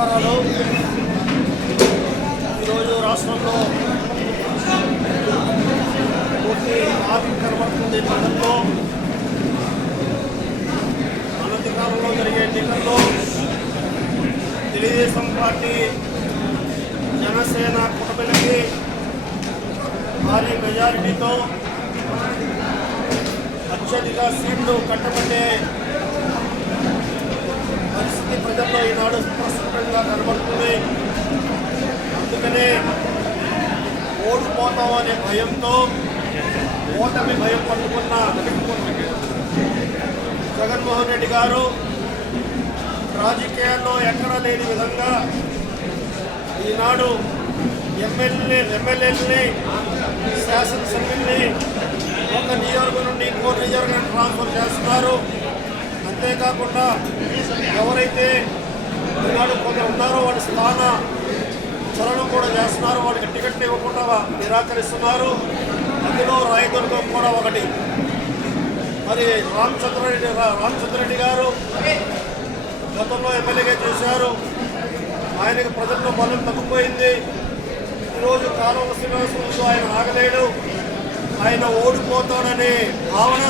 నమస్కారాలు ఈరోజు రాష్ట్రంలో పూర్తి ఆర్థిక కనబడుతుంది ఎన్నికల్లో అనధికారంలో జరిగే ఎన్నికల్లో తెలుగుదేశం పార్టీ జనసేన కుటుంబాలకి భారీ మెజారిటీతో అత్యధిక సీట్లు కట్టబట్టే పరిస్థితి ప్రజల్లో ఈనాడు ఓడిపోతాం అనే భయంతో ఓటమి భయం పట్టుకున్న జగన్మోహన్ రెడ్డి గారు రాజకీయాల్లో ఎక్కడ లేని విధంగా ఈనాడు ఎమ్మెల్యే ఎమ్మెల్యేలని శాసనసభ్యుల్ని ఒక నియోజకవర్గం నుండి ఇంకో నియోజకవర్గం ట్రాన్స్ఫర్ చేస్తున్నారు. అంతేకాకుండా ఎవరైతే ఈనాడు కొందరు ఉన్నారో వాడి స్థాన చేస్తున్నారు వాళ్ళకి టికెట్ ఇవ్వకుండా నిరాకరిస్తున్నారు. అందులో రాయదుర్గం కూడా ఒకటి. మరి రామచంద్రరెడ్డి రామచంద్రరెడ్డి గారు గతంలో ఎమ్మెల్యేగా చేశారు. ఆయనకి ప్రజల్లో బలం తగ్గిపోయింది. ఈరోజు కాలువ శ్రీనివాసరావు ఆయన ఆగలేడు. ఆయన ఓడిపోతాడనే భావన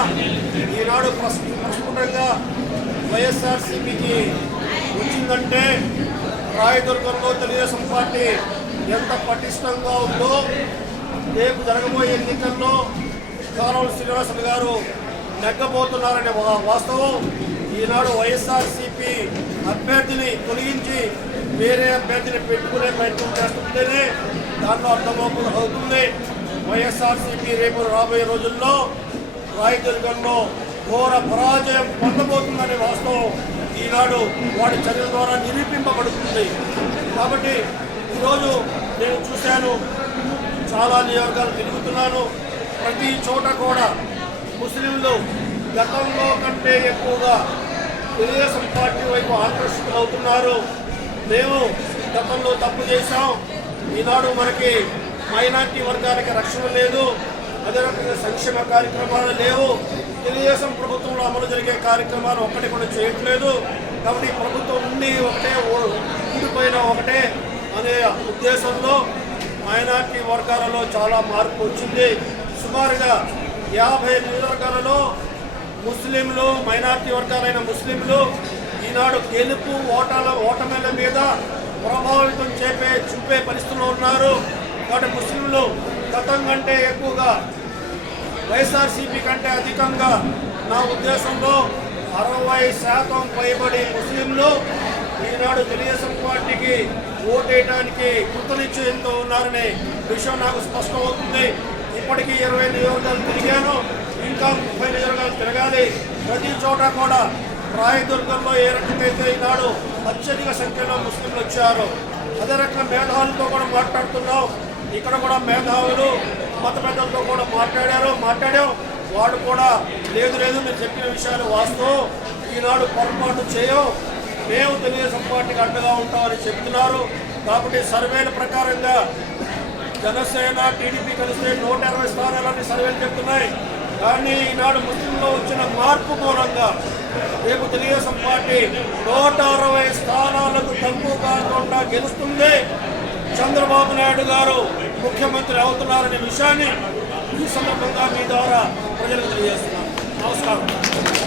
ఈనాడు ప్రస్ఫుటంగా వైఎస్ఆర్సీపీకి వచ్చిందంటే రాయదుర్గంలో తెలుగుదేశం పార్టీ ఎంత పటిష్టంగా ఉందో రేపు జరగబోయే ఎన్నికల్లో కాలువ శ్రీనివాసులు గారు నెగ్గబోతున్నారనే వాస్తవం. ఈనాడు వైఎస్ఆర్సీపీ అభ్యర్థిని తొలగించి వేరే అభ్యర్థిని పెట్టుకునే ప్రయత్నం చేస్తుంటేనే దాంట్లో అర్థమవుతుంది అవుతుంది. వైఎస్ఆర్సీపీ రేపు రాబోయే రోజుల్లో రాయదుర్గంలో ఘోర పరాజయం పొందబోతుందనే వాస్తవం ఈనాడు వాడి చర్యల ద్వారా నిరూపింపబడుతుంది. కాబట్టి ఈరోజు నేను చూశాను చాలా నియోజకాలు తిరుగుతున్నాను. ప్రతి చోట కూడా ముస్లింలు గతంలో కంటే ఎక్కువగా తెలుగుదేశం పార్టీ వైపు ఆకర్షితులు అవుతున్నారు. మేము గతంలో తప్పు చేశాం. ఈనాడు మనకి మైనార్టీ వర్గానికి రక్షణ లేదు. అదే రకంగా సంక్షేమ కార్యక్రమాలు లేవు. తెలుగుదేశం ప్రభుత్వంలో అమలు జరిగే కార్యక్రమాలు ఒక్కటి కూడా చేయట్లేదు. కాబట్టి ప్రభుత్వం ఉండి ఒకటే ఓ- ఉండిపోయిన ఒకటే. అనే ఉద్దేశంలో మైనార్టీ వర్గాలలో చాలా మార్పు వచ్చింది. సుమారుగా యాభై నియోజకవర్గాలలో ముస్లింలు మైనార్టీ వర్గాలైన ముస్లింలు ఈనాడు గెలుపు ఓటాల ఓటమిల మీద ప్రభావితం చేపే చూపే పరిస్థితుల్లో ఉన్నారు. కాబట్టి ముస్లింలు గతం కంటే ఎక్కువగా వైఎస్ఆర్సీపీ కంటే అధికంగా నా ఉద్దేశంలో అరవై శాతం పైబడి ముస్లింలు ఈనాడు తెలుగుదేశం పార్టీకి ఓటేయడానికి కృతనిశ్చయంతో ఉన్నారనే విషయం నాకు స్పష్టమవుతుంది. ఇప్పటికీ ఇరవై నియోజకాలు తిరిగాను. ఇంకా ముప్పై నియోజకాలు తిరగాలి. ప్రతి చోట కూడా రాయదుర్గంలో ఏ రకంగా ఈనాడు అత్యధిక సంఖ్యలో ముస్లింలు వచ్చారు. అదే రకంగా మేధావులతో కూడా మాట్లాడుతున్నాం. ఇక్కడ కూడా మేధావులు మత పెద్దలతో కూడా మాట్లాడారు. మాట్లాడాం. వాడు కూడా లేదు లేదు మీరు చెప్పిన విషయాలు వాస్తవం. ఈనాడు పొరపాటు చేయం. మేము తెలుగుదేశం పార్టీకి అడ్డగా ఉంటామని చెప్తున్నారు. కాబట్టి సర్వేల ప్రకారంగా జనసేన టీడీపీ కలిస్తే నూట ఇరవై స్థానాలని సర్వేలు చెప్తున్నాయి. కానీ ఈనాడు ముస్లింలో వచ్చిన మార్పు మూలంగా రేపు తెలుగుదేశం పార్టీ నూట అరవై స్థానాలకు తక్కువ కాకుండా గెలుస్తుంది. చంద్రబాబు నాయుడు గారు ముఖ్యమంత్రి అవుతున్నారనే విషయాన్ని ఈ సందర్భంగా మీ ద్వారా ప్రజలకు తెలియజేస్తున్నాను. నమస్కారం.